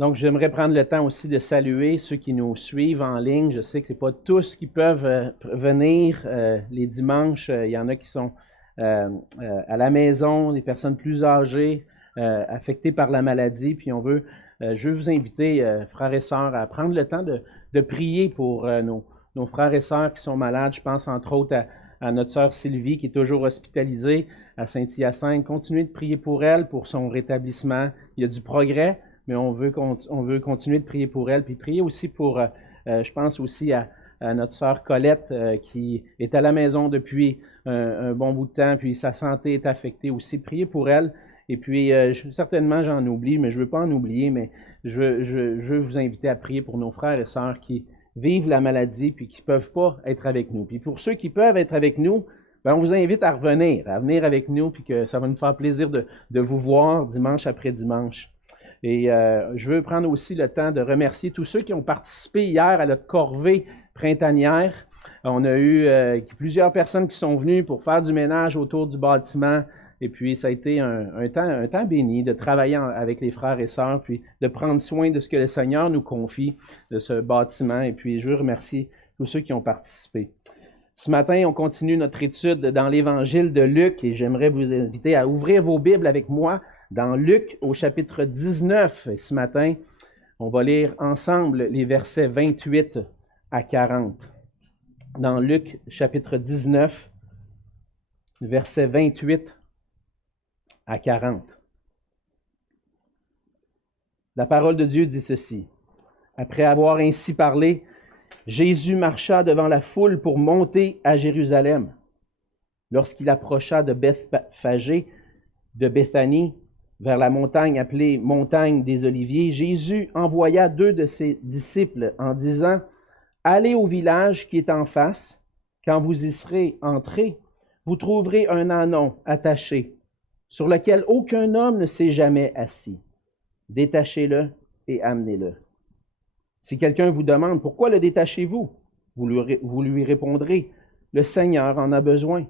Donc, j'aimerais prendre le temps aussi de saluer ceux qui nous suivent en ligne. Je sais que ce n'est pas tous qui peuvent venir les dimanches. Il y en a qui sont à la maison, des personnes plus âgées, affectées par la maladie. Puis je veux vous inviter, frères et sœurs, à prendre le temps de prier pour nos frères et sœurs qui sont malades. Je pense entre autres à notre sœur Sylvie qui est toujours hospitalisée à Saint-Hyacinthe. Continuez de prier pour elle, pour son rétablissement. Il y a du progrès, mais on veut continuer de prier pour elle. Puis prier aussi pour, je pense aussi à notre sœur Colette qui est à la maison depuis un bon bout de temps, puis sa santé est affectée aussi. Priez pour elle. Et puis, certainement, j'en oublie, mais je ne veux pas en oublier, mais je veux vous inviter à prier pour nos frères et sœurs qui vivent la maladie puis qui ne peuvent pas être avec nous. Puis pour ceux qui peuvent être avec nous, bien, on vous invite à venir avec nous, puis que ça va nous faire plaisir de vous voir dimanche après dimanche. Et je veux prendre aussi le temps de remercier tous ceux qui ont participé hier à notre corvée printanière. On a eu plusieurs personnes qui sont venues pour faire du ménage autour du bâtiment. Et puis, ça a été un temps béni de travailler avec les frères et sœurs, puis de prendre soin de ce que le Seigneur nous confie de ce bâtiment. Et puis, je veux remercier tous ceux qui ont participé. Ce matin, on continue notre étude dans l'Évangile de Luc et j'aimerais vous inviter à ouvrir vos Bibles avec moi dans Luc au chapitre 19. Et ce matin, on va lire ensemble les versets 28 à 40. Dans Luc chapitre 19, versets 28 à 40. La parole de Dieu dit ceci. Après avoir ainsi parlé, Jésus marcha devant la foule pour monter à Jérusalem. Lorsqu'il approcha de Bethphagée, de Béthanie, vers la montagne appelée montagne des Oliviers, Jésus envoya 2 de ses disciples en disant, « Allez au village qui est en face. Quand vous y serez entrés, vous trouverez un ânon attaché, sur lequel aucun homme ne s'est jamais assis. Détachez-le et amenez-le. Si quelqu'un vous demande, pourquoi le détachez-vous? Vous lui répondrez, le Seigneur en a besoin.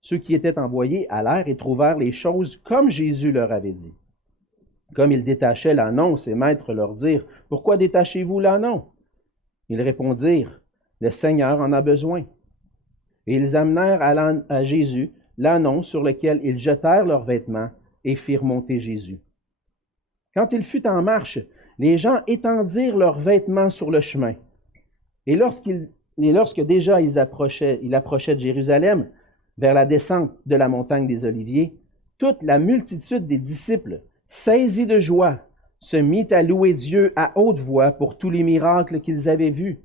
Ceux qui étaient envoyés allèrent et trouvèrent les choses comme Jésus leur avait dit. Comme ils détachaient l'ânon, ses maîtres leur dirent, pourquoi détachez-vous l'ânon? Ils répondirent, le Seigneur en a besoin. Et ils amenèrent à Jésus l'ânon sur lequel ils jetèrent leurs vêtements et firent monter Jésus. Quand il fut en marche, les gens étendirent leurs vêtements sur le chemin. Et lorsque déjà il approchait de Jérusalem, vers la descente de la montagne des Oliviers, toute la multitude des disciples, saisis de joie, se mit à louer Dieu à haute voix pour tous les miracles qu'ils avaient vus.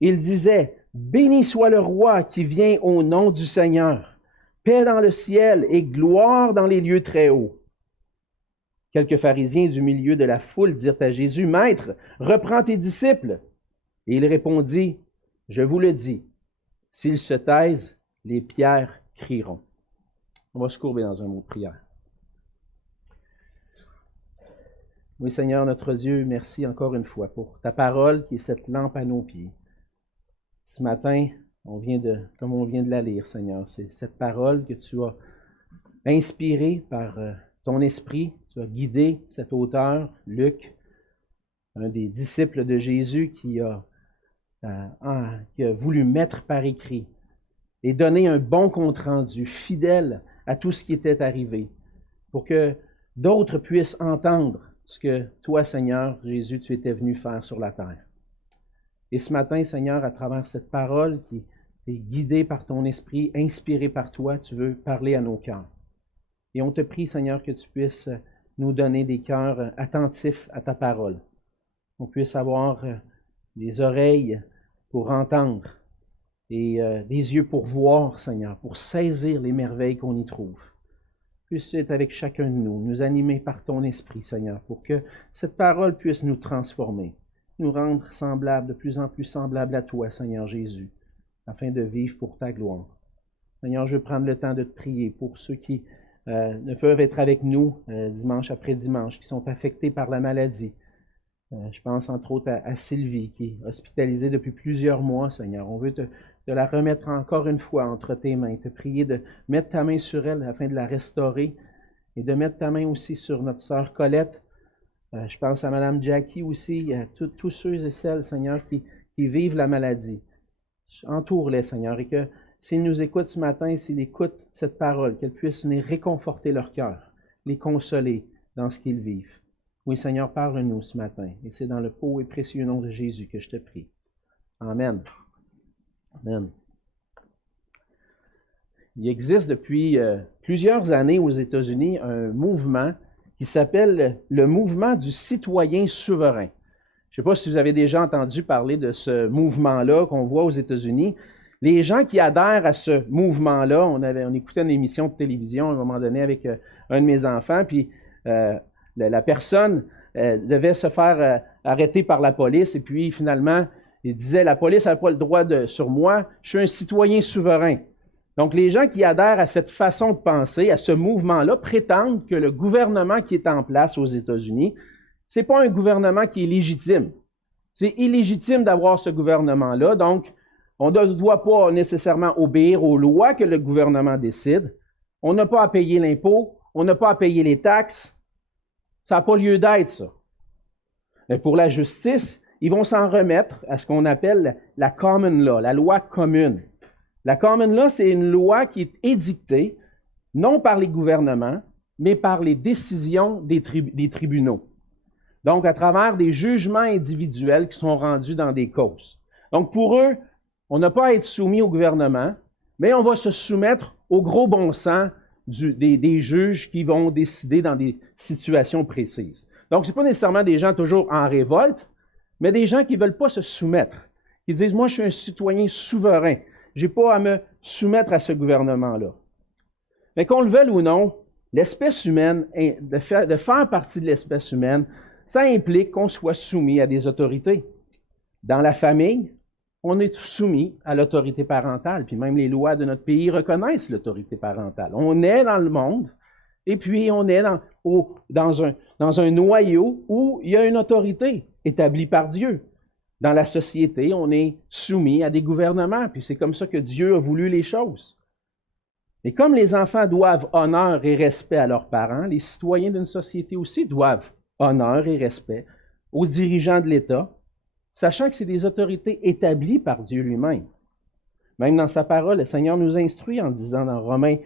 Ils disaient, « Béni soit le roi qui vient au nom du Seigneur, paix dans le ciel et gloire dans les lieux très hauts. » Quelques pharisiens du milieu de la foule dirent à Jésus, « Maître, reprends tes disciples. » Et il répondit, « Je vous le dis, s'ils se taisent, les pierres crieront. » On va se courber dans un mot de prière. Oui, Seigneur, notre Dieu, merci encore une fois pour ta parole qui est cette lampe à nos pieds. Ce matin, comme on vient de la lire, Seigneur, c'est cette parole que tu as inspirée par ton esprit. Tu as guidé cet auteur, Luc, un des disciples de Jésus qui a voulu mettre par écrit et donner un bon compte-rendu fidèle à tout ce qui était arrivé pour que d'autres puissent entendre ce que toi, Seigneur Jésus, tu étais venu faire sur la terre. Et ce matin, Seigneur, à travers cette parole qui est guidée par ton esprit, inspirée par toi, tu veux parler à nos cœurs. Et on te prie, Seigneur, que tu puisses nous donner des cœurs attentifs à ta parole. On puisse avoir des oreilles pour entendre et des yeux pour voir, Seigneur, pour saisir les merveilles qu'on y trouve. Puisse être avec chacun de nous animer par ton esprit, Seigneur, pour que cette parole puisse nous transformer, nous rendre semblables, de plus en plus semblables à toi, Seigneur Jésus, afin de vivre pour ta gloire. Seigneur, je veux prendre le temps de te prier pour ceux qui ne peuvent être avec nous dimanche après dimanche, qui sont affectés par la maladie. Je pense entre autres à Sylvie, qui est hospitalisée depuis plusieurs mois, Seigneur. On veut te la remettre encore une fois entre tes mains, te prier de mettre ta main sur elle afin de la restaurer et de mettre ta main aussi sur notre sœur Colette, Je pense à Mme Jackie aussi, à tous ceux et celles, Seigneur, qui vivent la maladie. Entoure-les, Seigneur, et que s'ils nous écoutent ce matin, s'ils écoutent cette parole, qu'elle puisse venir réconforter leur cœur, les consoler dans ce qu'ils vivent. Oui, Seigneur, parle-nous ce matin. Et c'est dans le beau et précieux nom de Jésus que je te prie. Amen. Amen. Il existe depuis plusieurs années aux États-Unis un mouvement qui s'appelle le mouvement du citoyen souverain. Je ne sais pas si vous avez déjà entendu parler de ce mouvement-là qu'on voit aux États-Unis. Les gens qui adhèrent à ce mouvement-là, on écoutait une émission de télévision à un moment donné avec un de mes enfants, puis la personne devait se faire arrêter par la police, et puis finalement, il disait, la police n'a pas le droit sur moi, je suis un citoyen souverain. Donc, les gens qui adhèrent à cette façon de penser, à ce mouvement-là, prétendent que le gouvernement qui est en place aux États-Unis, ce n'est pas un gouvernement qui est légitime. C'est illégitime d'avoir ce gouvernement-là, donc on ne doit pas nécessairement obéir aux lois que le gouvernement décide. On n'a pas à payer l'impôt, on n'a pas à payer les taxes. Ça n'a pas lieu d'être, ça. Mais pour la justice, ils vont s'en remettre à ce qu'on appelle la common law, la loi commune. La common law, c'est une loi qui est édictée, non par les gouvernements, mais par les décisions des tribunaux. Donc, à travers des jugements individuels qui sont rendus dans des causes. Donc, pour eux, on n'a pas à être soumis au gouvernement, mais on va se soumettre au gros bon sens des juges qui vont décider dans des situations précises. Donc, ce n'est pas nécessairement des gens toujours en révolte, mais des gens qui ne veulent pas se soumettre, qui disent « Moi, je suis un citoyen souverain. Je n'ai pas à me soumettre à ce gouvernement-là. » Mais qu'on le veuille ou non, l'espèce humaine, de faire partie de l'espèce humaine, ça implique qu'on soit soumis à des autorités. Dans la famille, on est soumis à l'autorité parentale, puis même les lois de notre pays reconnaissent l'autorité parentale. On est dans le monde, et puis on est dans un noyau où il y a une autorité établie par Dieu. Dans la société, on est soumis à des gouvernements, puis c'est comme ça que Dieu a voulu les choses. Et comme les enfants doivent honneur et respect à leurs parents, les citoyens d'une société aussi doivent honneur et respect aux dirigeants de l'État, sachant que c'est des autorités établies par Dieu lui-même. Même dans sa parole, le Seigneur nous instruit en disant dans Romains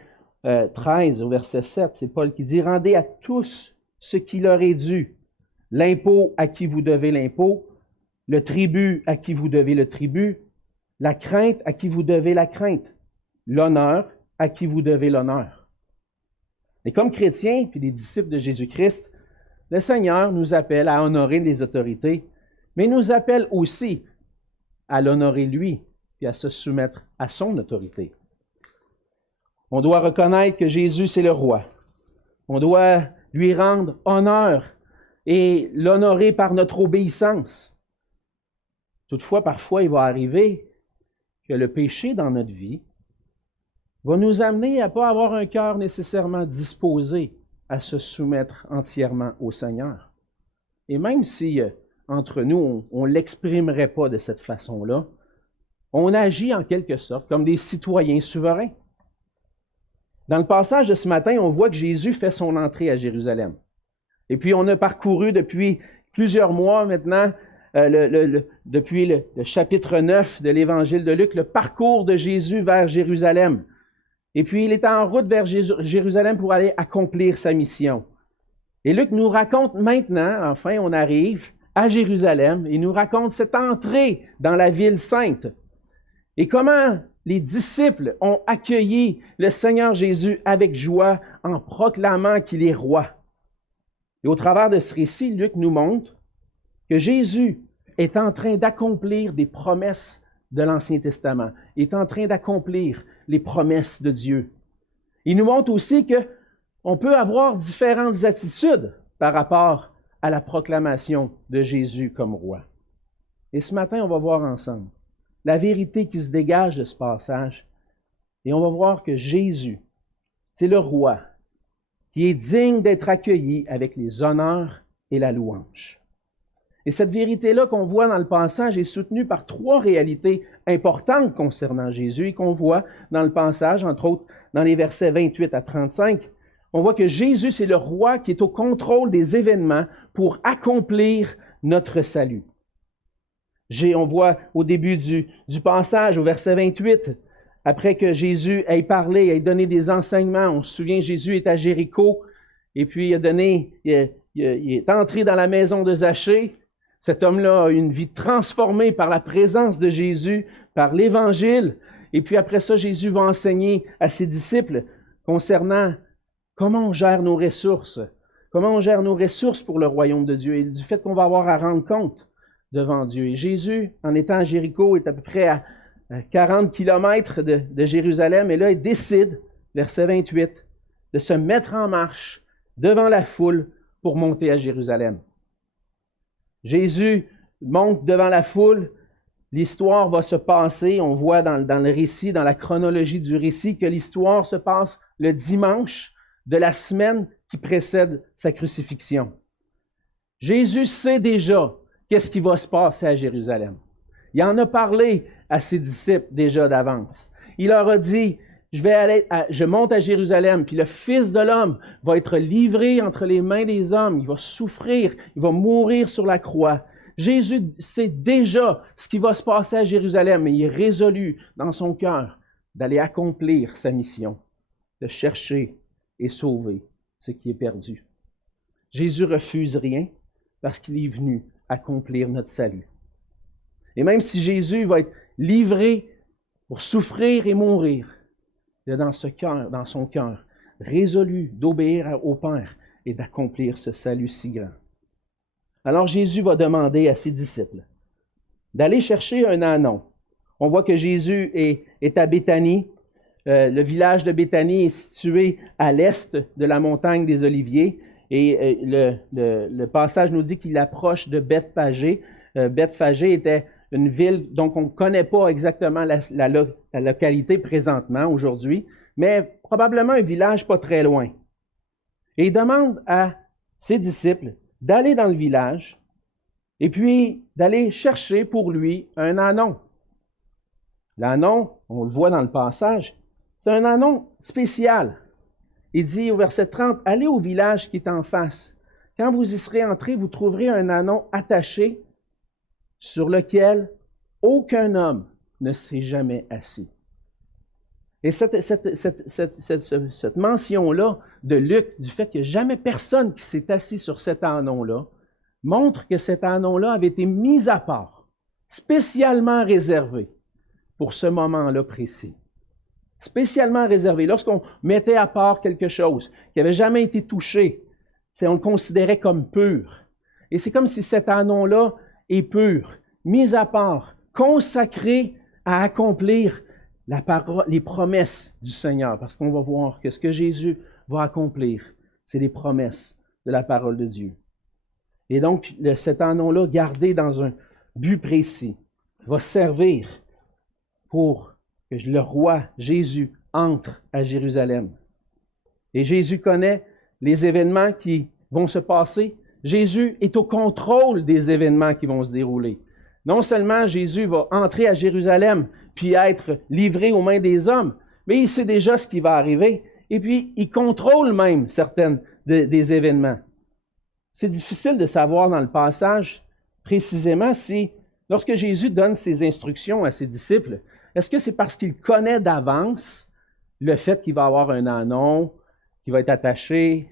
13, au verset 7, c'est Paul qui dit « Rendez à tous ce qui leur est dû, l'impôt à qui vous devez l'impôt, le tribut à qui vous devez le tribut, la crainte à qui vous devez la crainte, l'honneur à qui vous devez l'honneur. » Et comme chrétiens, puis des disciples de Jésus-Christ, le Seigneur nous appelle à honorer les autorités, mais nous appelle aussi à l'honorer lui, puis à se soumettre à son autorité. On doit reconnaître que Jésus, c'est le roi. On doit lui rendre honneur et l'honorer par notre obéissance. Toutefois, parfois, il va arriver que le péché dans notre vie va nous amener à ne pas avoir un cœur nécessairement disposé à se soumettre entièrement au Seigneur. Et même si entre nous, on ne l'exprimerait pas de cette façon-là, on agit en quelque sorte comme des citoyens souverains. Dans le passage de ce matin, on voit que Jésus fait son entrée à Jérusalem. Et puis on a parcouru depuis plusieurs mois maintenant, depuis le chapitre 9 de l'Évangile de Luc, le parcours de Jésus vers Jérusalem. Et puis il est en route vers Jérusalem pour aller accomplir sa mission. Et Luc nous raconte maintenant, enfin on arrive à Jérusalem, il nous raconte cette entrée dans la ville sainte. Et comment les disciples ont accueilli le Seigneur Jésus avec joie en proclamant qu'il est roi. Et au travers de ce récit, Luc nous montre que Jésus est en train d'accomplir des promesses de l'Ancien Testament, est en train d'accomplir les promesses de Dieu. Il nous montre aussi qu'on peut avoir différentes attitudes par rapport à la proclamation de Jésus comme roi. Et ce matin, on va voir ensemble la vérité qui se dégage de ce passage. Et on va voir que Jésus, c'est le roi qui est digne d'être accueilli avec les honneurs et la louange. Et cette vérité-là qu'on voit dans le passage est soutenue par trois réalités importantes concernant Jésus et qu'on voit dans le passage, entre autres dans les versets 28 à 35. on voit que Jésus, c'est le roi qui est au contrôle des événements pour accomplir notre salut. On voit au début du passage, au verset 28, après que Jésus ait parlé, ait donné des enseignements, on se souvient, Jésus est à Jéricho, et puis il est entré dans la maison de Zachée. Cet homme-là a une vie transformée par la présence de Jésus, par l'Évangile. Et puis après ça, Jésus va enseigner à ses disciples concernant comment on gère nos ressources. Comment on gère nos ressources pour le royaume de Dieu et du fait qu'on va avoir à rendre compte devant Dieu. Et Jésus, en étant à Jéricho, est à peu près à 40 kilomètres de Jérusalem. Et là, il décide, verset 28, de se mettre en marche devant la foule pour monter à Jérusalem. Jésus monte devant la foule. L'histoire va se passer, on voit dans le récit, dans la chronologie du récit, que l'histoire se passe le dimanche de la semaine qui précède sa crucifixion. Jésus sait déjà qu'est-ce qui va se passer à Jérusalem. Il en a parlé à ses disciples déjà d'avance. Il leur a dit, je monte à Jérusalem, puis le Fils de l'homme va être livré entre les mains des hommes, il va souffrir, il va mourir sur la croix. Jésus sait déjà ce qui va se passer à Jérusalem et il est résolu dans son cœur d'aller accomplir sa mission, de chercher et sauver ce qui est perdu. Jésus refuse rien parce qu'il est venu accomplir notre salut. Et même si Jésus va être livré pour souffrir et mourir, il est dans son cœur, résolu d'obéir au Père et d'accomplir ce salut si grand. Alors Jésus va demander à ses disciples d'aller chercher un ânon. On voit que Jésus est à Béthanie. Le village de Béthanie est situé à l'est de la montagne des Oliviers. Et le passage nous dit qu'il approche de Bethphagée. Bethphagée était une ville dont on ne connaît pas exactement la localité présentement, aujourd'hui, mais probablement un village pas très loin. Et il demande à ses disciples d'aller dans le village et puis d'aller chercher pour lui un ânon. L'ânon, on le voit dans le passage, c'est un ânon spécial. Il dit au verset 30, « Allez au village qui est en face. Quand vous y serez entrés, vous trouverez un ânon attaché sur lequel aucun homme ne s'est jamais assis. » Et cette mention-là de Luc, du fait qu'il n'y a jamais personne qui s'est assis sur cet ânon-là, montre que cet ânon-là avait été mis à part, spécialement réservé pour ce moment-là précis. Spécialement réservé. Lorsqu'on mettait à part quelque chose qui n'avait jamais été touché, on le considérait comme pur. Et c'est comme si cet ânon-là est pur, mis à part, consacré à accomplir les promesses du Seigneur, parce qu'on va voir que ce que Jésus va accomplir, c'est les promesses de la parole de Dieu. Et donc, cet ânon-là, gardé dans un but précis, va servir pour que le roi Jésus entre à Jérusalem. Et Jésus connaît les événements qui vont se passer. Jésus est au contrôle des événements qui vont se dérouler. Non seulement Jésus va entrer à Jérusalem puis être livré aux mains des hommes, mais il sait déjà ce qui va arriver. Et puis, il contrôle même certains des événements. C'est difficile de savoir dans le passage précisément si, lorsque Jésus donne ses instructions à ses disciples, est-ce que c'est parce qu'il connaît d'avance le fait qu'il va avoir un ânon, qu'il va être attaché,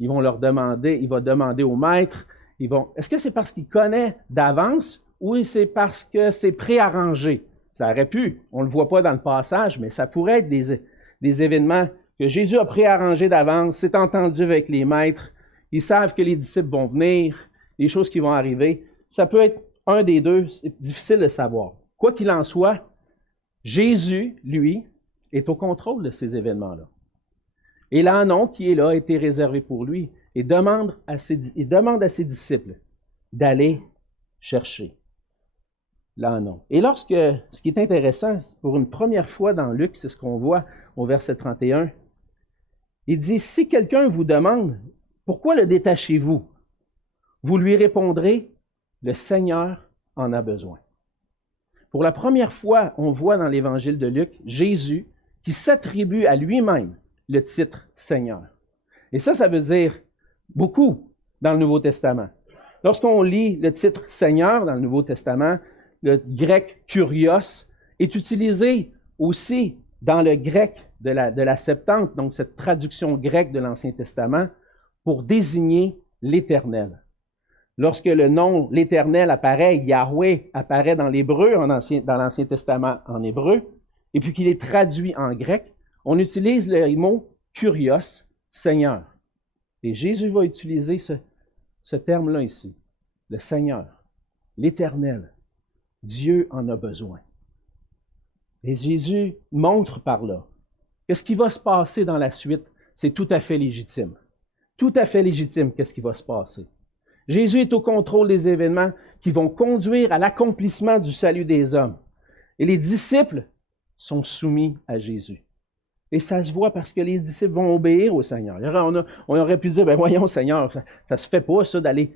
il va demander au maître, est-ce que c'est parce qu'il connaît d'avance ou c'est parce que c'est préarrangé? Ça aurait pu, on ne le voit pas dans le passage, mais ça pourrait être des événements que Jésus a préarrangés d'avance, c'est entendu avec les maîtres, ils savent que les disciples vont venir, les choses qui vont arriver. Ça peut être un des deux, c'est difficile de savoir. Quoi qu'il en soit, Jésus, lui, est au contrôle de ces événements-là. Et l'ânon qui est là a été réservé pour lui et demande à ses disciples d'aller chercher l'ânon. Et ce qui est intéressant, pour une première fois dans Luc, c'est ce qu'on voit au verset 31, il dit, « Si quelqu'un vous demande, pourquoi le détachez-vous? Vous lui répondrez, le Seigneur en a besoin. » Pour la première fois, on voit dans l'Évangile de Luc, Jésus qui s'attribue à lui-même le titre Seigneur. Et ça veut dire beaucoup dans le Nouveau Testament. Lorsqu'on lit le titre Seigneur dans le Nouveau Testament, le grec kurios est utilisé aussi dans le grec de la Septante, donc cette traduction grecque de l'Ancien Testament, pour désigner l'Éternel. Lorsque le nom l'Éternel apparaît, Yahweh apparaît dans l'hébreu, dans l'Ancien Testament en hébreu, et puis qu'il est traduit en grec, on utilise le mot kurios, Seigneur. Et Jésus va utiliser ce terme-là ici, le Seigneur, l'Éternel. Dieu en a besoin. Et Jésus montre par là que ce qui va se passer dans la suite, c'est tout à fait légitime. Tout à fait légitime, qu'est-ce qui va se passer. Jésus est au contrôle des événements qui vont conduire à l'accomplissement du salut des hommes. Et les disciples sont soumis à Jésus. Et ça se voit parce que les disciples vont obéir au Seigneur. On aurait pu dire, ben voyons Seigneur, ça ne se fait pas ça d'aller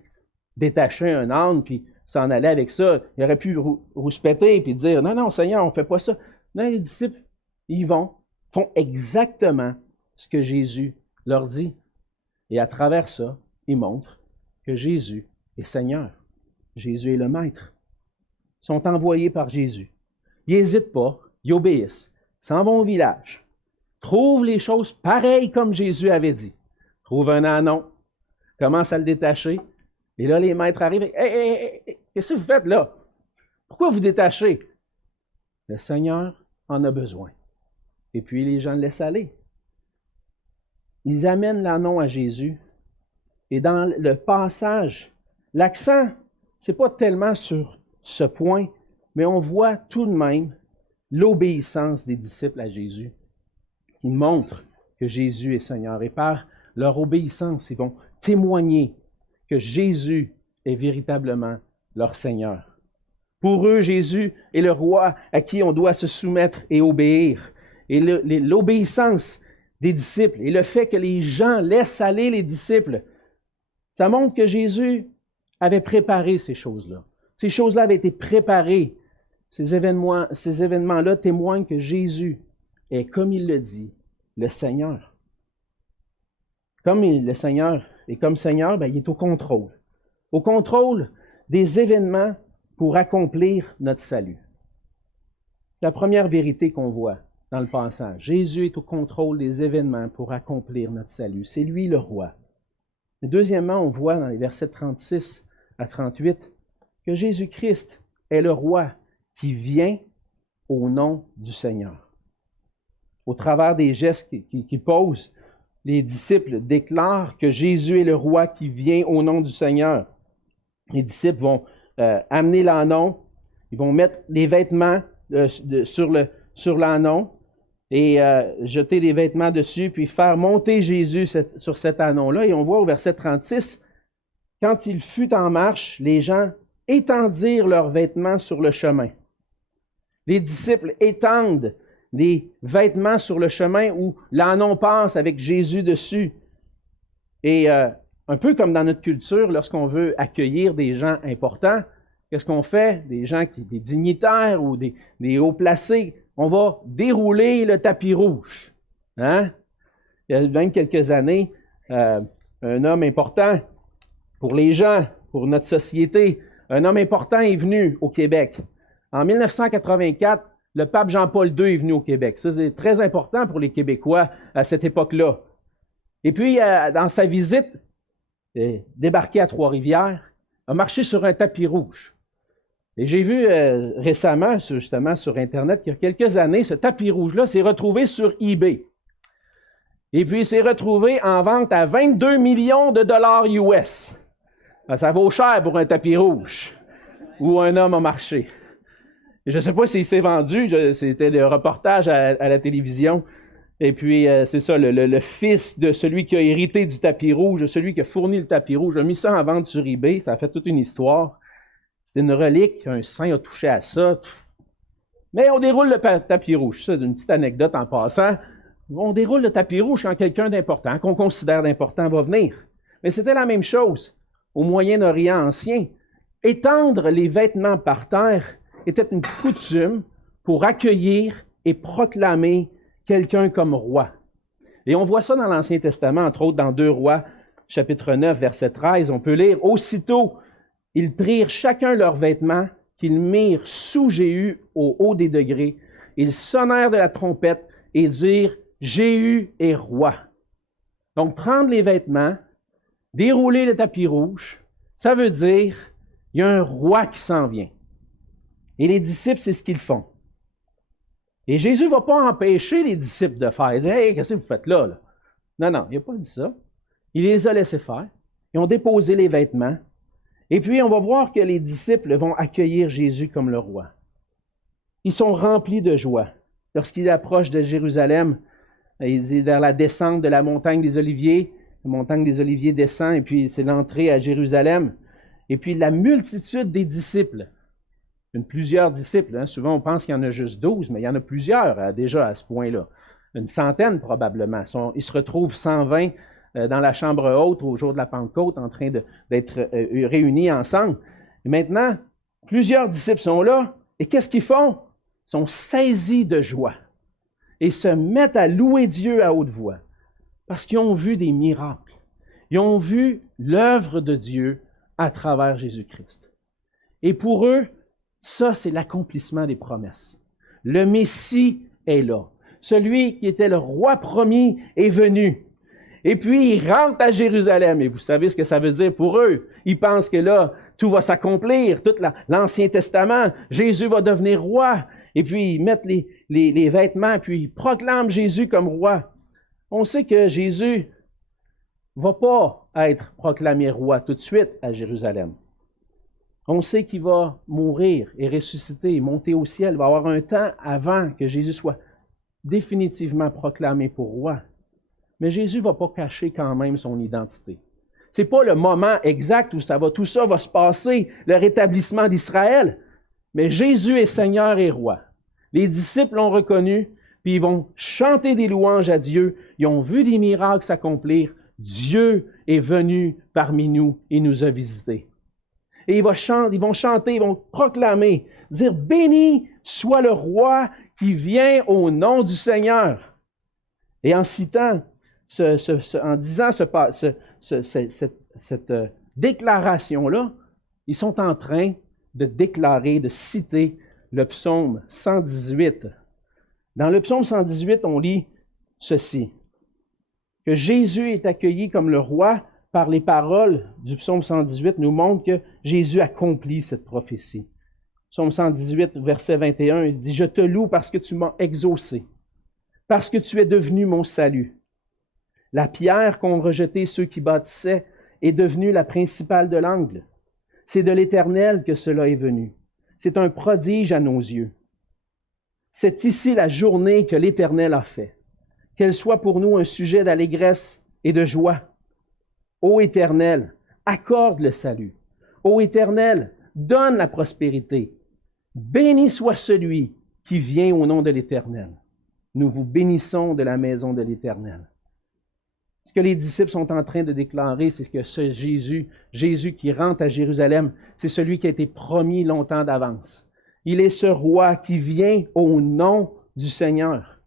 détacher un âne puis s'en aller avec ça. Il aurait pu rouspéter puis dire, non, non Seigneur, on ne fait pas ça. Non, les disciples, ils font exactement ce que Jésus leur dit. Et à travers ça, ils montrent que Jésus est Seigneur. Jésus est le Maître. Ils sont envoyés par Jésus. Ils n'hésitent pas, ils obéissent, s'en vont au village, trouvent les choses pareilles comme Jésus avait dit. Trouvent un anon, commencent à le détacher, et là les maîtres arrivent et « Hey, qu'est-ce que vous faites là? Pourquoi vous détachez? » Le Seigneur en a besoin. Et puis les gens le laissent aller. Ils amènent l'anon à Jésus. Et dans le passage, l'accent, ce n'est pas tellement sur ce point, mais on voit tout de même l'obéissance des disciples à Jésus. Ils montrent que Jésus est Seigneur. Et par leur obéissance, ils vont témoigner que Jésus est véritablement leur Seigneur. Pour eux, Jésus est le roi à qui on doit se soumettre et obéir. Et l'obéissance des disciples et le fait que les gens laissent aller les disciples, ça montre que Jésus avait préparé ces choses-là. Ces choses-là avaient été préparées. Ces événements-là témoignent que Jésus est, comme il le dit, le Seigneur. Comme le Seigneur est comme Seigneur, il est au contrôle. Au contrôle des événements pour accomplir notre salut. La première vérité qu'on voit dans le passage, Jésus est au contrôle des événements pour accomplir notre salut. C'est lui le roi. Et deuxièmement, on voit dans les versets 36 à 38 que Jésus-Christ est le roi qui vient au nom du Seigneur. Au travers des gestes qu'il pose, les disciples déclarent que Jésus est le roi qui vient au nom du Seigneur. Les disciples vont amener l'ânon, ils vont mettre les vêtements sur l'ânon et jeter des vêtements dessus, puis faire monter Jésus sur cet ânon-là. Et on voit au verset 36, « Quand il fut en marche, les gens étendirent leurs vêtements sur le chemin. » Les disciples étendent les vêtements sur le chemin où l'ânon passe avec Jésus dessus. Et un peu comme dans notre culture, lorsqu'on veut accueillir des gens importants, qu'est-ce qu'on fait? Des dignitaires ou des hauts placés, on va dérouler le tapis rouge. Hein? Il y a même quelques années, un homme important pour les gens, pour notre société, un homme important est venu au Québec. En 1984, le pape Jean-Paul II est venu au Québec. Ça, c'est très important pour les Québécois à cette époque-là. Et puis, dans sa visite, débarqué à Trois-Rivières, a marché sur un tapis rouge. Et j'ai vu récemment, justement sur Internet, qu'il y a quelques années, ce tapis rouge-là s'est retrouvé sur eBay. Et puis, il s'est retrouvé en vente à 22 millions de dollars US. Ça vaut cher pour un tapis rouge où un homme a marché. Et je ne sais pas s'il s'est vendu, c'était des reportages à la télévision. Et puis, c'est ça, le fils de celui qui a hérité du tapis rouge, celui qui a fourni le tapis rouge, a mis ça en vente sur eBay. Ça a fait toute une histoire. C'était une relique, un saint a touché à ça. Mais on déroule le tapis rouge. Ça, c'est une petite anecdote en passant. On déroule le tapis rouge quand quelqu'un d'important, qu'on considère d'important, va venir. Mais c'était la même chose au Moyen-Orient ancien. Étendre les vêtements par terre était une coutume pour accueillir et proclamer quelqu'un comme roi. Et on voit ça dans l'Ancien Testament, entre autres dans 2 Rois, chapitre 9, verset 13. On peut lire « Aussitôt, ils prirent chacun leurs vêtements qu'ils mirent sous Jéhu au haut des degrés. Ils sonnèrent de la trompette et dirent « Jéhu est roi ». Donc, prendre les vêtements, dérouler le tapis rouge, ça veut dire il y a un roi qui s'en vient. Et les disciples, c'est ce qu'ils font. Et Jésus ne va pas empêcher les disciples de faire. Il dit « Hey, qu'est-ce que vous faites là? » Non, non, il n'a pas dit ça. Il les a laissés faire. Ils ont déposé les vêtements. Et puis, on va voir que les disciples vont accueillir Jésus comme le roi. Ils sont remplis de joie. Lorsqu'il approche de Jérusalem, il dit vers la descente de la montagne des Oliviers. La montagne des Oliviers descend et puis c'est l'entrée à Jérusalem. Et puis, la multitude des disciples. Il y a plusieurs disciples. Hein. Souvent, on pense qu'il y en a juste 12, mais il y en a plusieurs déjà à ce point-là. Une centaine probablement. Ils se retrouvent 120 dans la chambre haute au jour de la Pentecôte en train d'être réunis ensemble. Et maintenant, plusieurs disciples sont là. Et qu'est-ce qu'ils font? Ils sont saisis de joie et se mettent à louer Dieu à haute voix parce qu'ils ont vu des miracles. Ils ont vu l'œuvre de Dieu à travers Jésus-Christ. Et pour eux, ça, c'est l'accomplissement des promesses. Le Messie est là. Celui qui était le roi promis est venu. Et puis, il rentre à Jérusalem. Et vous savez ce que ça veut dire pour eux. Ils pensent que là, tout va s'accomplir. Tout l'Ancien Testament, Jésus va devenir roi. Et puis, ils mettent les vêtements, puis ils proclament Jésus comme roi. On sait que Jésus ne va pas être proclamé roi tout de suite à Jérusalem. On sait qu'il va mourir et ressusciter et monter au ciel. Il va y avoir un temps avant que Jésus soit définitivement proclamé pour roi. Mais Jésus ne va pas cacher quand même son identité. Ce n'est pas le moment exact où tout ça va se passer, le rétablissement d'Israël. Mais Jésus est Seigneur et roi. Les disciples l'ont reconnu, puis ils vont chanter des louanges à Dieu. Ils ont vu des miracles s'accomplir. Dieu est venu parmi nous et nous a visités. Et ils vont chanter, ils vont proclamer, dire « Béni soit le roi qui vient au nom du Seigneur. » Et en citant, en disant cette déclaration-là, ils sont en train de déclarer, de citer le psaume 118. Dans le psaume 118, on lit ceci, que Jésus est accueilli comme le roi par les paroles du psaume 118 nous montrent que Jésus accomplit cette prophétie. Psaume 118, verset 21, il dit « Je te loue parce que tu m'as exaucé, parce que tu es devenu mon salut. La pierre qu'ont rejetée ceux qui bâtissaient est devenue la principale de l'angle. C'est de l'Éternel que cela est venu. C'est un prodige à nos yeux. C'est ici la journée que l'Éternel a fait. Qu'elle soit pour nous un sujet d'allégresse et de joie. Ô Éternel, accorde le salut. Ô Éternel, donne la prospérité. Béni soit celui qui vient au nom de l'Éternel. Nous vous bénissons de la maison de l'Éternel. » Ce que les disciples sont en train de déclarer, c'est que ce Jésus qui rentre à Jérusalem, c'est celui qui a été promis longtemps d'avance. Il est ce roi qui vient au nom du Seigneur.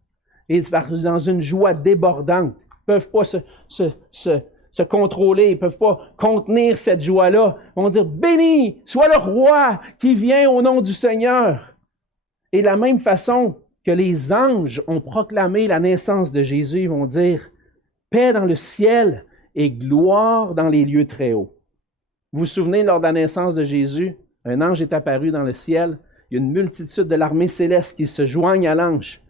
Et dans une joie débordante. Ils ne peuvent pas se contrôler, ils ne peuvent pas contenir cette joie-là. Ils vont dire, béni soit le roi qui vient au nom du Seigneur. Et de la même façon que les anges ont proclamé la naissance de Jésus, ils vont dire, paix dans le ciel et gloire dans les lieux très hauts. Vous vous souvenez, lors de la naissance de Jésus, un ange est apparu dans le ciel. Il y a une multitude de l'armée céleste qui se joignent à l'ange.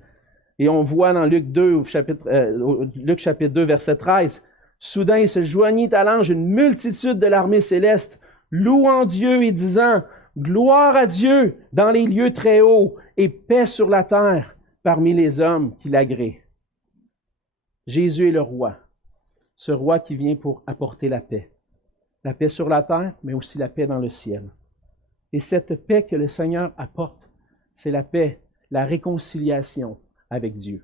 Et on voit dans Luc 2, chapitre 2, verset 13, soudain, il se joignit à l'ange une multitude de l'armée céleste, louant Dieu et disant, gloire à Dieu dans les lieux très hauts et paix sur la terre parmi les hommes qui l'agréent. Jésus est le roi, ce roi qui vient pour apporter la paix. La paix sur la terre, mais aussi la paix dans le ciel. Et cette paix que le Seigneur apporte, c'est la paix, la réconciliation avec Dieu.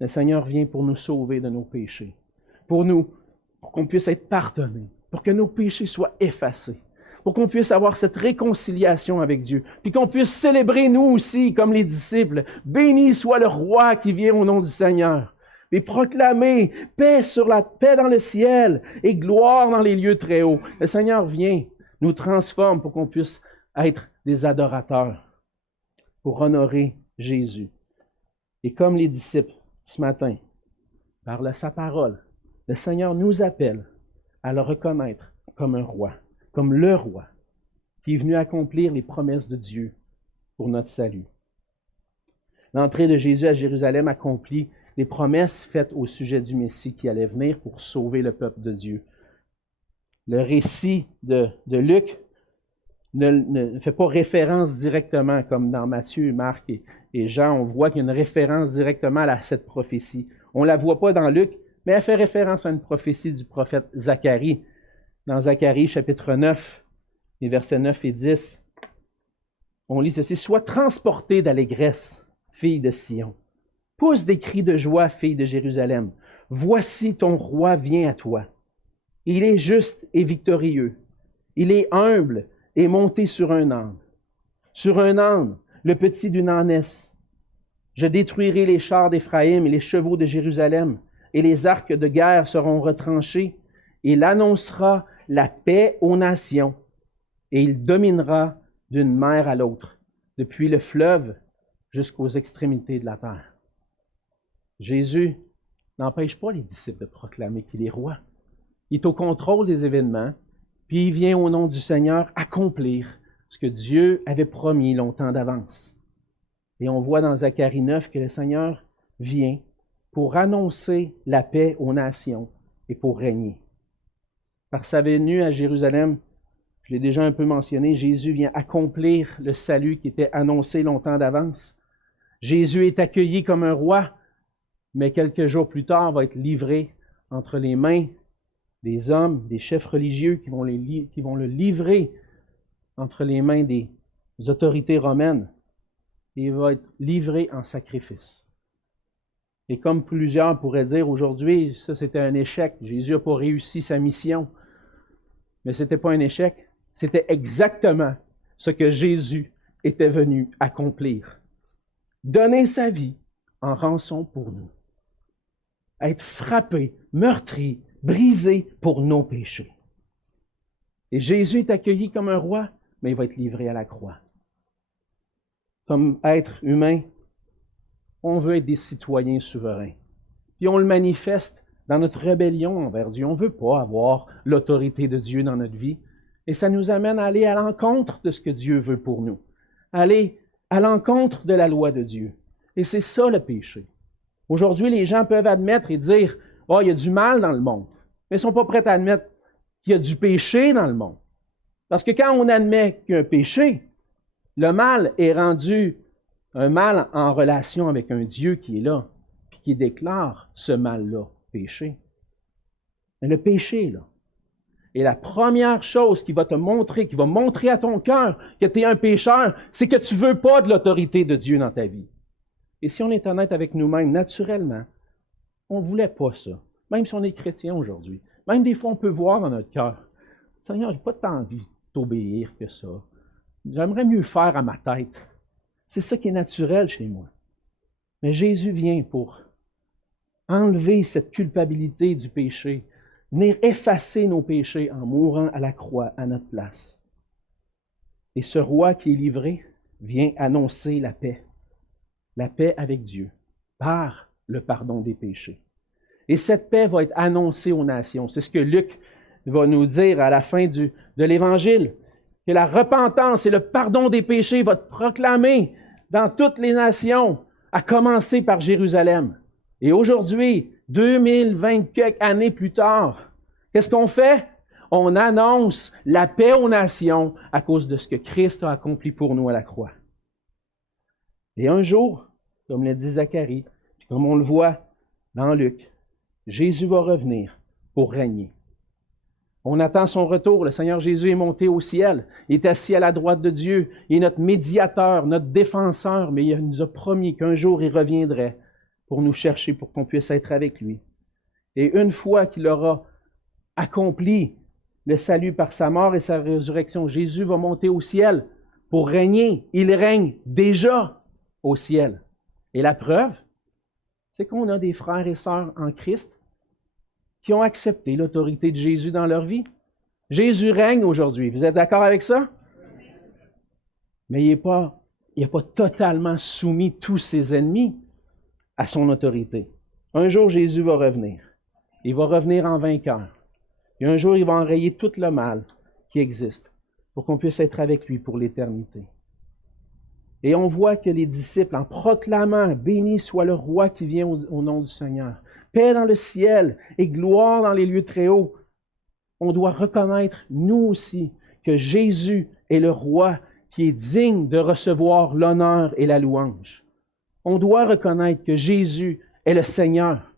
Le Seigneur vient pour nous sauver de nos péchés, pour qu'on puisse être pardonnés, pour que nos péchés soient effacés, pour qu'on puisse avoir cette réconciliation avec Dieu, puis qu'on puisse célébrer nous aussi, comme les disciples, béni soit le roi qui vient au nom du Seigneur. et proclamer paix paix dans le ciel et gloire dans les lieux très hauts. Le Seigneur vient, nous transforme pour qu'on puisse être des adorateurs, pour honorer Jésus. Et comme les disciples ce matin, par sa parole, le Seigneur nous appelle à le reconnaître comme un roi, comme le roi, qui est venu accomplir les promesses de Dieu pour notre salut. L'entrée de Jésus à Jérusalem accomplit les promesses faites au sujet du Messie qui allait venir pour sauver le peuple de Dieu. Le récit de Luc ne fait pas référence directement, comme dans Matthieu, Marc et Jean, on voit qu'il y a une référence directement à cette prophétie. On ne la voit pas dans Luc, mais elle fait référence à une prophétie du prophète Zacharie. Dans Zacharie, chapitre 9, les versets 9 et 10, on lit ceci: « Sois transportée d'allégresse, fille de Sion. Pousse des cris de joie, fille de Jérusalem. Voici ton roi vient à toi. Il est juste et victorieux. Il est humble et monté sur un âne. Sur un âne, le petit d'une ânesse. Je détruirai les chars d'Éphraïm et les chevaux de Jérusalem, et les arcs de guerre seront retranchés. Il annoncera la paix aux nations, et il dominera d'une mer à l'autre, depuis le fleuve jusqu'aux extrémités de la terre. » Jésus n'empêche pas les disciples de proclamer qu'il est roi. Il est au contrôle des événements, puis il vient au nom du Seigneur accomplir ce que Dieu avait promis longtemps d'avance. Et on voit dans Zacharie 9 que le Seigneur vient pour annoncer la paix aux nations et pour régner. Par sa venue à Jérusalem, je l'ai déjà un peu mentionné, Jésus vient accomplir le salut qui était annoncé longtemps d'avance. Jésus est accueilli comme un roi, mais quelques jours plus tard va être livré entre les mains des hommes, des chefs religieux qui vont le livrer entre les mains des autorités romaines. Et il va être livré en sacrifice. Et comme plusieurs pourraient dire aujourd'hui, ça c'était un échec, Jésus n'a pas réussi sa mission. Mais ce n'était pas un échec, c'était exactement ce que Jésus était venu accomplir. Donner sa vie en rançon pour nous. Être frappé, meurtri, brisé pour nos péchés. Et Jésus est accueilli comme un roi, mais il va être livré à la croix. Comme être humain, on veut être des citoyens souverains. Puis on le manifeste dans notre rébellion envers Dieu. On ne veut pas avoir l'autorité de Dieu dans notre vie. Et ça nous amène à aller à l'encontre de ce que Dieu veut pour nous. Aller à l'encontre de la loi de Dieu. Et c'est ça le péché. Aujourd'hui, les gens peuvent admettre et dire « Oh, il y a du mal dans le monde ». Mais ils ne sont pas prêts à admettre qu'il y a du péché dans le monde. Parce que quand on admet qu'il y a un péché, le mal est rendu un mal en relation avec un Dieu qui est là, puis qui déclare ce mal-là, péché. Mais le péché est là. Et la première chose qui va te montrer, qui va montrer à ton cœur que tu es un pécheur, c'est que tu ne veux pas de l'autorité de Dieu dans ta vie. Et si on est honnête avec nous-mêmes, naturellement, on ne voulait pas ça. Même si on est chrétien aujourd'hui. Même des fois, on peut voir dans notre cœur, « Seigneur, je n'ai pas tant envie de t'obéir que ça. J'aimerais mieux faire à ma tête. » C'est ça qui est naturel chez moi. Mais Jésus vient pour enlever cette culpabilité du péché, venir effacer nos péchés en mourant à la croix à notre place. Et ce roi qui est livré vient annoncer la paix avec Dieu, par le pardon des péchés. Et cette paix va être annoncée aux nations. C'est ce que Luc va nous dire à la fin de l'Évangile, que la repentance et le pardon des péchés va être proclamé dans toutes les nations, à commencer par Jérusalem. Et aujourd'hui, 2020 quelques années plus tard, qu'est-ce qu'on fait? On annonce la paix aux nations à cause de ce que Christ a accompli pour nous à la croix. Et un jour, comme le dit Zacharie, puis comme on le voit dans Luc, Jésus va revenir pour régner. On attend son retour. Le Seigneur Jésus est monté au ciel. Il est assis à la droite de Dieu. Il est notre médiateur, notre défenseur, mais il nous a promis qu'un jour il reviendrait pour nous chercher, pour qu'on puisse être avec lui. Et une fois qu'il aura accompli le salut par sa mort et sa résurrection, Jésus va monter au ciel pour régner. Il règne déjà au ciel. Et la preuve, c'est qu'on a des frères et sœurs en Christ qui ont accepté l'autorité de Jésus dans leur vie. Jésus règne aujourd'hui. Vous êtes d'accord avec ça? Mais il n'a pas totalement soumis tous ses ennemis à son autorité. Un jour, Jésus va revenir. Il va revenir en vainqueur. Et un jour, il va enrayer tout le mal qui existe pour qu'on puisse être avec lui pour l'éternité. Et on voit que les disciples, en proclamant « Béni soit le roi qui vient au nom du Seigneur, paix dans le ciel et gloire dans les lieux très hauts », on doit reconnaître, nous aussi, que Jésus est le roi qui est digne de recevoir l'honneur et la louange. On doit reconnaître que Jésus est le Seigneur,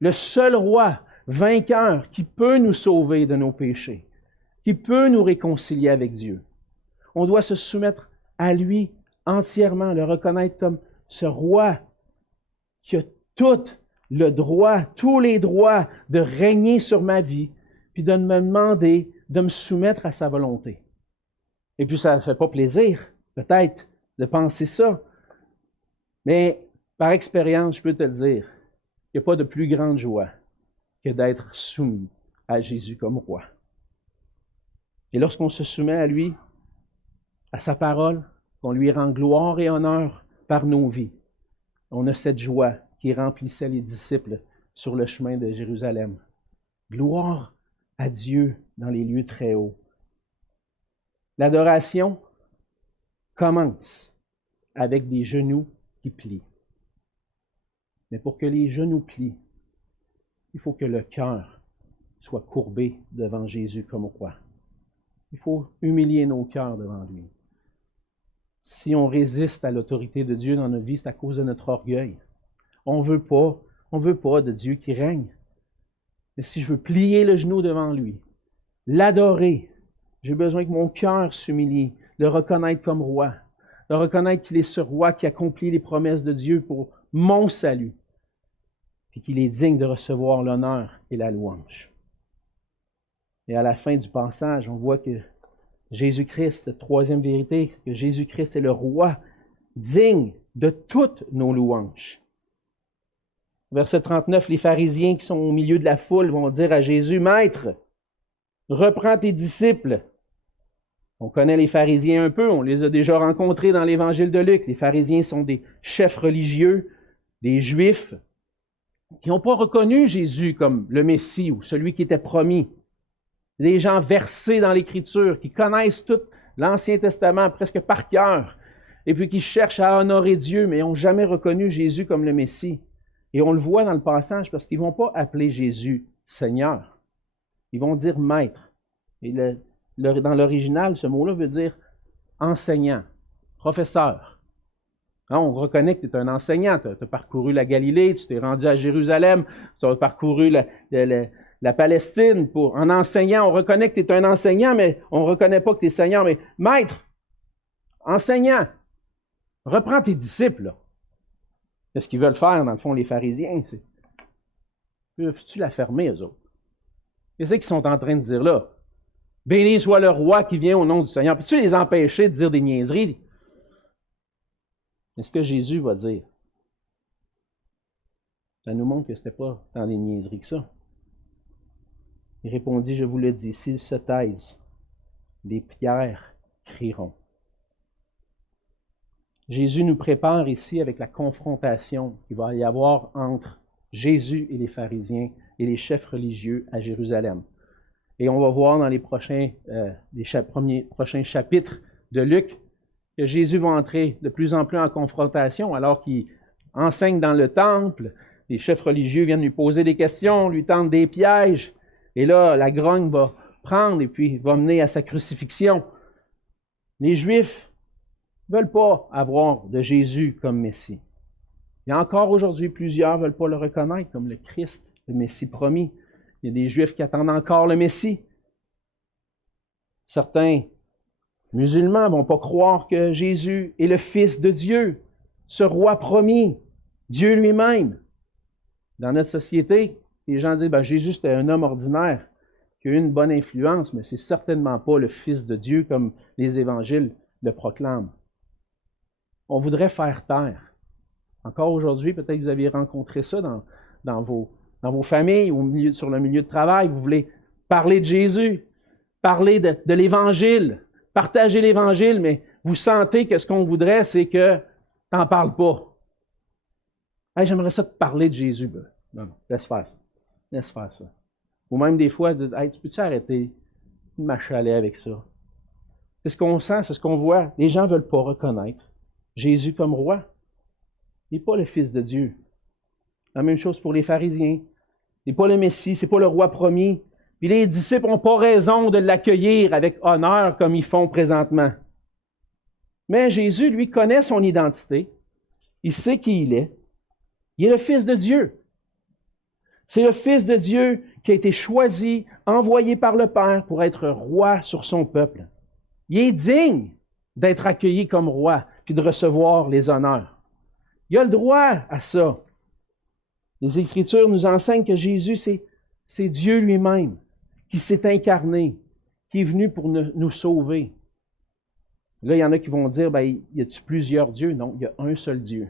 le seul roi vainqueur qui peut nous sauver de nos péchés, qui peut nous réconcilier avec Dieu. On doit se soumettre à lui entièrement, le reconnaître comme ce roi qui a tout le droit, tous les droits de régner sur ma vie, puis de me demander de me soumettre à sa volonté. Et puis ça ne fait pas plaisir, peut-être, de penser ça, mais par expérience, je peux te le dire, il n'y a pas de plus grande joie que d'être soumis à Jésus comme roi. Et lorsqu'on se soumet à lui, à sa parole, qu'on lui rend gloire et honneur par nos vies, on a cette joie qui remplissait les disciples sur le chemin de Jérusalem. Gloire à Dieu dans les lieux très hauts. L'adoration commence avec des genoux qui plient. Mais pour que les genoux plient, il faut que le cœur soit courbé devant Jésus comme roi. Il faut humilier nos cœurs devant lui. Si on résiste à l'autorité de Dieu dans notre vie, c'est à cause de notre orgueil. On veut pas de Dieu qui règne. Mais si je veux plier le genou devant lui, l'adorer, j'ai besoin que mon cœur s'humilie, le reconnaître comme roi, de reconnaître qu'il est ce roi qui accomplit les promesses de Dieu pour mon salut, puis qu'il est digne de recevoir l'honneur et la louange. Et à la fin du passage, on voit que Jésus-Christ, cette troisième vérité, que Jésus-Christ est le roi digne de toutes nos louanges. Verset 39, les pharisiens qui sont au milieu de la foule vont dire à Jésus, « Maître, reprends tes disciples. » On connaît les pharisiens un peu, on les a déjà rencontrés dans l'Évangile de Luc. Les pharisiens sont des chefs religieux, des Juifs, qui n'ont pas reconnu Jésus comme le Messie ou celui qui était promis. Des gens versés dans l'Écriture, qui connaissent tout l'Ancien Testament presque par cœur, et puis qui cherchent à honorer Dieu, mais n'ont jamais reconnu Jésus comme le Messie. Et on le voit dans le passage parce qu'ils ne vont pas appeler Jésus Seigneur. Ils vont dire Maître. Et dans l'original, ce mot-là veut dire enseignant, professeur. On reconnaît que tu es un enseignant. Tu as parcouru la Galilée, tu t'es rendu à Jérusalem, tu as parcouru la Palestine. En enseignant, on reconnaît que tu es un enseignant, mais on ne reconnaît pas que tu es Seigneur. Mais Maître, enseignant, reprends tes disciples. Là. C'est ce qu'ils veulent faire, dans le fond, les pharisiens. Peux-tu la fermer, eux autres? Qu'est-ce qu'ils sont en train de dire là? Béni soit le roi qui vient au nom du Seigneur. Peux-tu les empêcher de dire des niaiseries? Mais ce que Jésus va dire, ça nous montre que ce n'était pas dans des niaiseries que ça. Il répondit, je vous le dis, s'ils se taisent, les pierres crieront. Jésus nous prépare ici avec la confrontation qu'il va y avoir entre Jésus et les pharisiens et les chefs religieux à Jérusalem. Et on va voir dans les prochains chapitres de Luc que Jésus va entrer de plus en plus en confrontation alors qu'il enseigne dans le temple. Les chefs religieux viennent lui poser des questions, lui tendent des pièges. Et là, la grogne va prendre et puis va mener à sa crucifixion. Les Juifs ne veulent pas avoir de Jésus comme Messie. Il y a encore aujourd'hui plusieurs ne veulent pas le reconnaître comme le Christ, le Messie promis. Il y a des Juifs qui attendent encore le Messie. Certains musulmans ne vont pas croire que Jésus est le Fils de Dieu, ce roi promis, Dieu lui-même. Dans notre société, les gens disent Jésus c'était un homme ordinaire qui a eu une bonne influence, mais c'est certainement pas le Fils de Dieu comme les évangiles le proclament. On voudrait faire taire Encore aujourd'hui, peut-être que vous avez rencontré ça dans vos familles ou sur le milieu de travail. Vous voulez parler de Jésus, parler de l'Évangile, partager l'Évangile, mais vous sentez que ce qu'on voudrait, c'est que tu n'en parles pas. Hey, j'aimerais ça te parler de Jésus. Ben, non, laisse faire ça. Laisse faire ça. Ou même des fois, hey, tu peux-tu arrêter de m'achaler avec ça? C'est ce qu'on sent, c'est ce qu'on voit. Les gens ne veulent pas reconnaître Jésus comme roi. Il n'est pas le Fils de Dieu. La même chose pour les pharisiens. Il n'est pas le Messie, ce n'est pas le roi premier. Puis les disciples n'ont pas raison de l'accueillir avec honneur comme ils font présentement. Mais Jésus, lui, connaît son identité. Il sait qui il est. Il est le Fils de Dieu. C'est le Fils de Dieu qui a été choisi, envoyé par le Père pour être roi sur son peuple. Il est digne d'être accueilli comme roi puis de recevoir les honneurs. Il a le droit à ça. Les Écritures nous enseignent que Jésus, c'est Dieu lui-même qui s'est incarné, qui est venu pour nous sauver. Là, il y en a qui vont dire, ben, y a-t-il plusieurs dieux? Non, il y a un seul Dieu.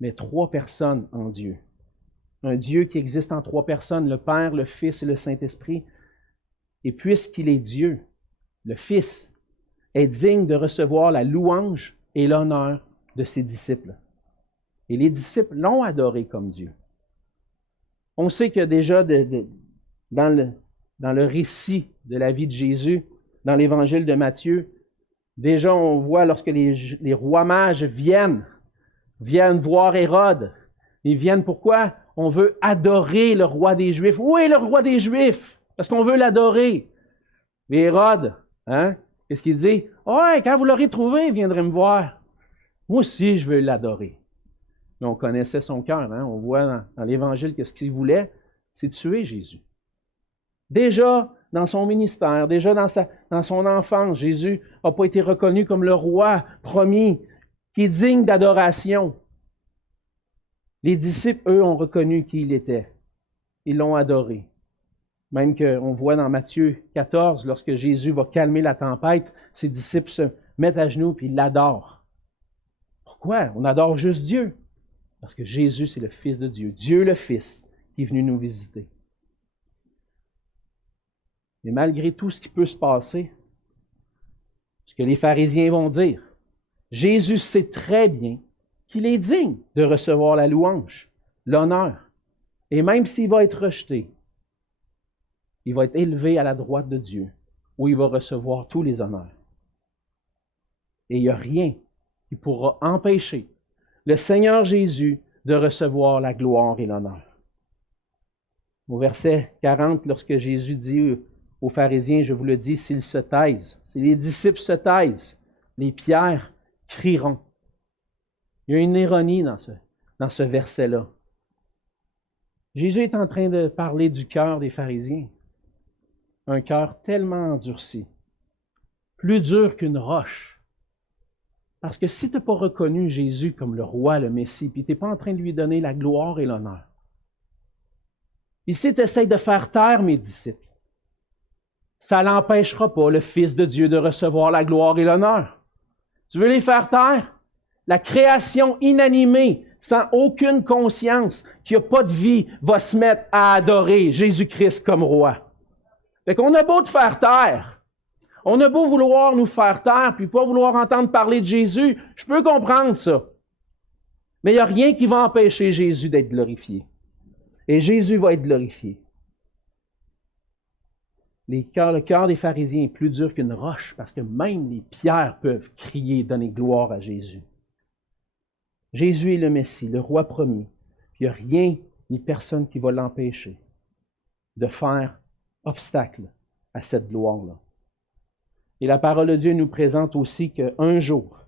Mais 3 personnes en Dieu. Un Dieu qui existe en 3 personnes, le Père, le Fils et le Saint-Esprit. Et puisqu'il est Dieu, le Fils est digne de recevoir la louange et l'honneur de ses disciples. Et les disciples l'ont adoré comme Dieu. On sait que déjà dans le récit de la vie de Jésus, dans l'Évangile de Matthieu, déjà on voit lorsque les rois mages viennent voir Hérode. Ils viennent pourquoi? On veut adorer le roi des Juifs. Où est le roi des Juifs? Parce qu'on veut l'adorer. Mais Hérode, qu'est-ce qu'il dit? Ouais, quand vous l'aurez trouvé, il viendrait me voir. Moi aussi, je veux l'adorer. Mais on connaissait son cœur. On voit dans l'Évangile que ce qu'il voulait, c'est tuer Jésus. Déjà, dans son ministère, déjà dans son enfance, Jésus n'a pas été reconnu comme le roi promis, qui est digne d'adoration. Les disciples, eux, ont reconnu qui il était. Ils l'ont adoré. Même qu'on voit dans Matthieu 14, lorsque Jésus va calmer la tempête, ses disciples se mettent à genoux et ils l'adorent. Pourquoi? On adore juste Dieu. Parce que Jésus, c'est le Fils de Dieu. Dieu le Fils qui est venu nous visiter. Mais malgré tout ce qui peut se passer, ce que les pharisiens vont dire, Jésus sait très bien qu'il est digne de recevoir la louange, l'honneur. Et même s'il va être rejeté, il va être élevé à la droite de Dieu, où il va recevoir tous les honneurs. Et il n'y a rien qui pourra empêcher le Seigneur Jésus de recevoir la gloire et l'honneur. Au verset 40, lorsque Jésus dit aux pharisiens, je vous le dis, s'ils se taisent, si les disciples se taisent, les pierres crieront. Il y a une ironie dans ce verset-là. Jésus est en train de parler du cœur des pharisiens. Un cœur tellement endurci, plus dur qu'une roche. Parce que si tu n'as pas reconnu Jésus comme le roi, le Messie, puis tu n'es pas en train de lui donner la gloire et l'honneur, puis si tu essaies de faire taire mes disciples, ça n'empêchera pas le Fils de Dieu de recevoir la gloire et l'honneur. Tu veux les faire taire? La création inanimée, sans aucune conscience, qui n'a pas de vie, va se mettre à adorer Jésus-Christ comme roi. Fait qu'on a beau te faire taire, on a beau vouloir nous faire taire, puis pas vouloir entendre parler de Jésus, je peux comprendre ça. Mais il n'y a rien qui va empêcher Jésus d'être glorifié. Et Jésus va être glorifié. Le cœur des pharisiens est plus dur qu'une roche, parce que même les pierres peuvent crier et donner gloire à Jésus. Jésus est le Messie, le roi promis. Puis il n'y a rien ni personne qui va l'empêcher de faire obstacle à cette gloire-là. Et la parole de Dieu nous présente aussi qu'un jour,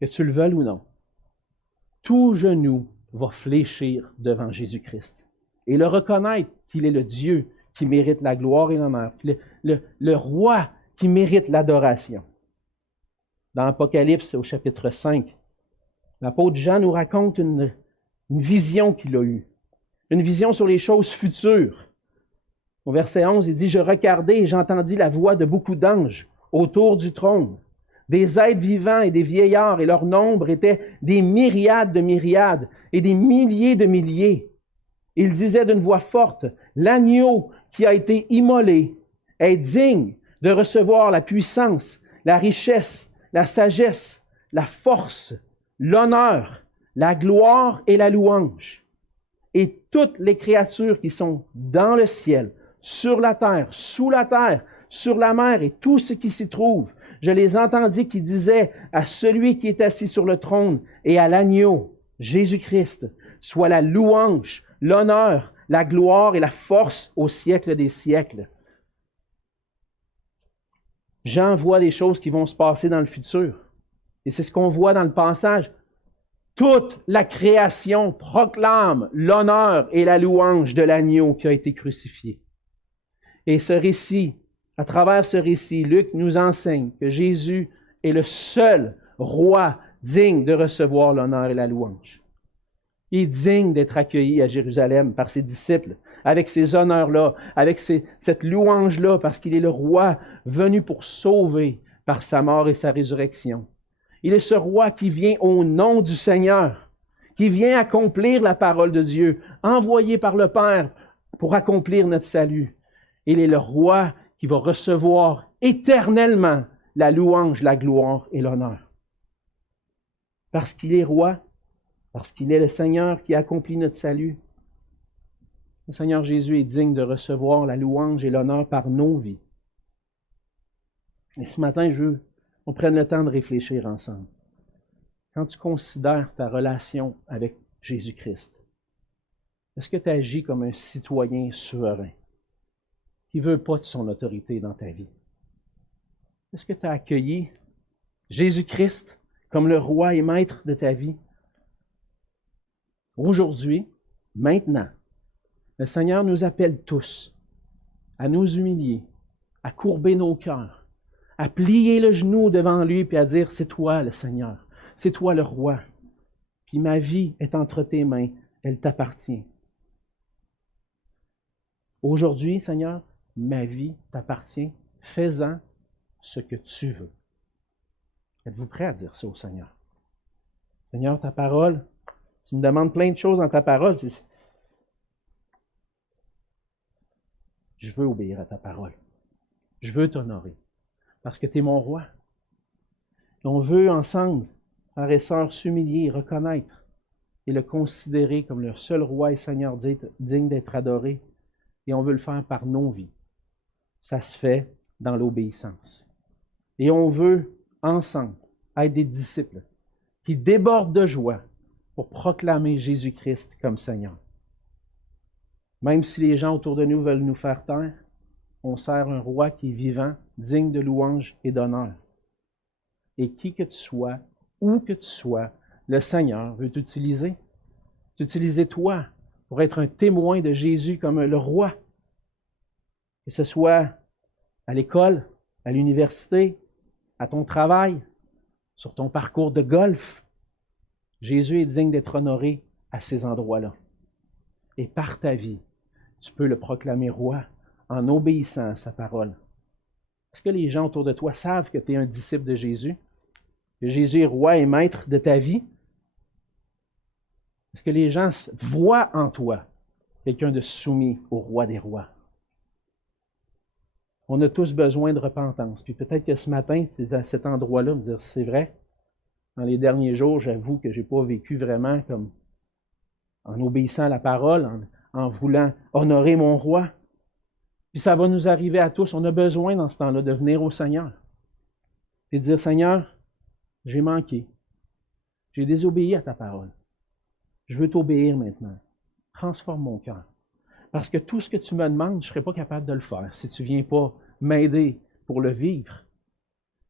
que tu le veuilles ou non, tout genou va fléchir devant Jésus-Christ et le reconnaître qu'il est le Dieu qui mérite la gloire et l'honneur, le roi qui mérite l'adoration. Dans l'Apocalypse, au chapitre 5, l'apôtre Jean nous raconte une vision qu'il a eue, une vision sur les choses futures. Au verset 11, il dit « Je regardai et j'entendis la voix de beaucoup d'anges autour du trône, des êtres vivants et des vieillards, et leur nombre était des myriades de myriades et des milliers de milliers. Il disait d'une voix forte, « L'agneau qui a été immolé est digne de recevoir la puissance, la richesse, la sagesse, la force, l'honneur, la gloire et la louange. » Et toutes les créatures qui sont dans le ciel, sur la terre, sous la terre, sur la mer et tout ce qui s'y trouve, je les entendis qui disaient à celui qui est assis sur le trône et à l'agneau, Jésus-Christ, soit la louange, l'honneur, la gloire et la force au siècle des siècles. Jean voit des choses qui vont se passer dans le futur. Et c'est ce qu'on voit dans le passage. Toute la création proclame l'honneur et la louange de l'agneau qui a été crucifié. Et ce récit, à travers ce récit, Luc nous enseigne que Jésus est le seul roi digne de recevoir l'honneur et la louange. Il est digne d'être accueilli à Jérusalem par ses disciples, avec ces honneurs-là, avec cette louange-là, parce qu'il est le roi venu pour sauver par sa mort et sa résurrection. Il est ce roi qui vient au nom du Seigneur, qui vient accomplir la parole de Dieu, envoyé par le Père pour accomplir notre salut. Il est le roi qui va recevoir éternellement la louange, la gloire et l'honneur. Parce qu'il est roi, parce qu'il est le Seigneur qui accomplit notre salut, le Seigneur Jésus est digne de recevoir la louange et l'honneur par nos vies. Et ce matin, je veux qu'on prenne le temps de réfléchir ensemble. Quand tu considères ta relation avec Jésus-Christ, est-ce que tu agis comme un citoyen souverain qui ne veut pas de son autorité dans ta vie? Est-ce que tu as accueilli Jésus-Christ comme le roi et maître de ta vie? Aujourd'hui, maintenant, le Seigneur nous appelle tous à nous humilier, à courber nos cœurs, à plier le genou devant lui et à dire, c'est toi le Seigneur, c'est toi le roi. Puis ma vie est entre tes mains, elle t'appartient. Aujourd'hui, Seigneur, ma vie t'appartient, fais-en ce que tu veux. Êtes-vous prêt à dire ça au Seigneur? Seigneur, ta parole, tu me demandes plein de choses dans ta parole. Je veux obéir à ta parole. Je veux t'honorer. Parce que tu es mon roi. Et on veut ensemble, frères et sœurs, s'humilier, reconnaître et le considérer comme le seul roi et Seigneur digne d'être adoré. Et on veut le faire par nos vies. Ça se fait dans l'obéissance. Et on veut, ensemble, être des disciples qui débordent de joie pour proclamer Jésus-Christ comme Seigneur. Même si les gens autour de nous veulent nous faire taire, on sert un roi qui est vivant, digne de louange et d'honneur. Et qui que tu sois, où que tu sois, le Seigneur veut t'utiliser. T'utiliser toi pour être un témoin de Jésus comme le roi. Que ce soit à l'école, à l'université, à ton travail, sur ton parcours de golf. Jésus est digne d'être honoré à ces endroits-là. Et par ta vie, tu peux le proclamer roi en obéissant à sa parole. Est-ce que les gens autour de toi savent que tu es un disciple de Jésus? Que Jésus est roi et maître de ta vie? Est-ce que les gens voient en toi quelqu'un de soumis au roi des rois? On a tous besoin de repentance. Puis peut-être que ce matin, c'est à cet endroit-là, me dire, c'est vrai, dans les derniers jours, j'avoue que je n'ai pas vécu vraiment comme en obéissant à la parole, en voulant honorer mon roi. Puis ça va nous arriver à tous. On a besoin dans ce temps-là de venir au Seigneur et de dire, Seigneur, j'ai manqué. J'ai désobéi à ta parole. Je veux t'obéir maintenant. Transforme mon cœur. Parce que tout ce que tu me demandes, je ne serai pas capable de le faire si tu ne viens pas m'aider pour le vivre.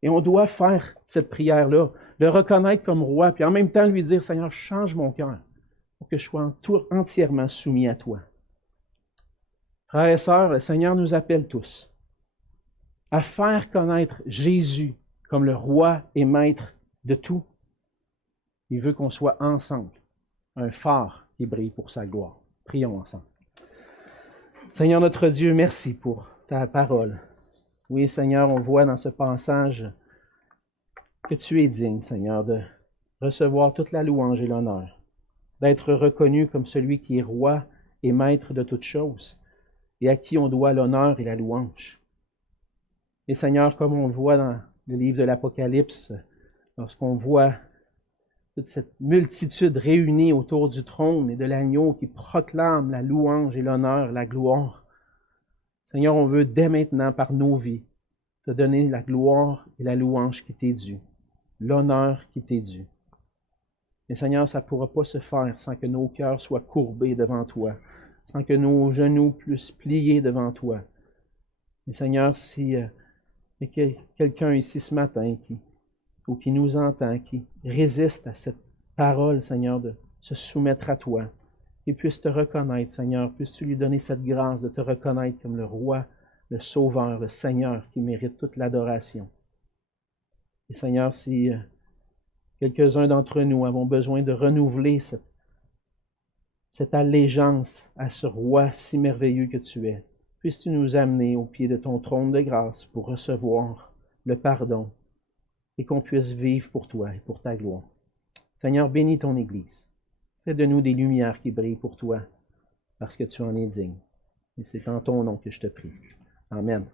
Et on doit faire cette prière-là, le reconnaître comme roi, puis en même temps lui dire, Seigneur, change mon cœur pour que je sois entièrement soumis à toi. Frères et sœurs, le Seigneur nous appelle tous à faire connaître Jésus comme le roi et maître de tout. Il veut qu'on soit ensemble, un phare qui brille pour sa gloire. Prions ensemble. Seigneur notre Dieu, merci pour ta parole. Oui, Seigneur, on voit dans ce passage que tu es digne, Seigneur, de recevoir toute la louange et l'honneur, d'être reconnu comme celui qui est roi et maître de toutes choses, et à qui on doit l'honneur et la louange. Et Seigneur, comme on le voit dans le livre de l'Apocalypse, lorsqu'on voit toute cette multitude réunie autour du trône et de l'agneau qui proclame la louange et l'honneur, la gloire, Seigneur, on veut dès maintenant, par nos vies, te donner la gloire et la louange qui t'est due, l'honneur qui t'est dû. Mais Seigneur, ça ne pourra pas se faire sans que nos cœurs soient courbés devant toi, sans que nos genoux puissent plier devant toi. Et Seigneur, si il y a quelqu'un ici ce matin qui nous entend, qui résiste à cette parole, Seigneur, de se soumettre à toi, et puisse te reconnaître, Seigneur, puisses-tu lui donner cette grâce de te reconnaître comme le roi, le sauveur, le Seigneur qui mérite toute l'adoration. Et Seigneur, si quelques-uns d'entre nous avons besoin de renouveler cette allégeance à ce roi si merveilleux que tu es, puisses-tu nous amener au pied de ton trône de grâce pour recevoir le pardon et qu'on puisse vivre pour toi et pour ta gloire. Seigneur, bénis ton Église. Fais de nous des lumières qui brillent pour toi, parce que tu en es digne. Et c'est en ton nom que je te prie. Amen.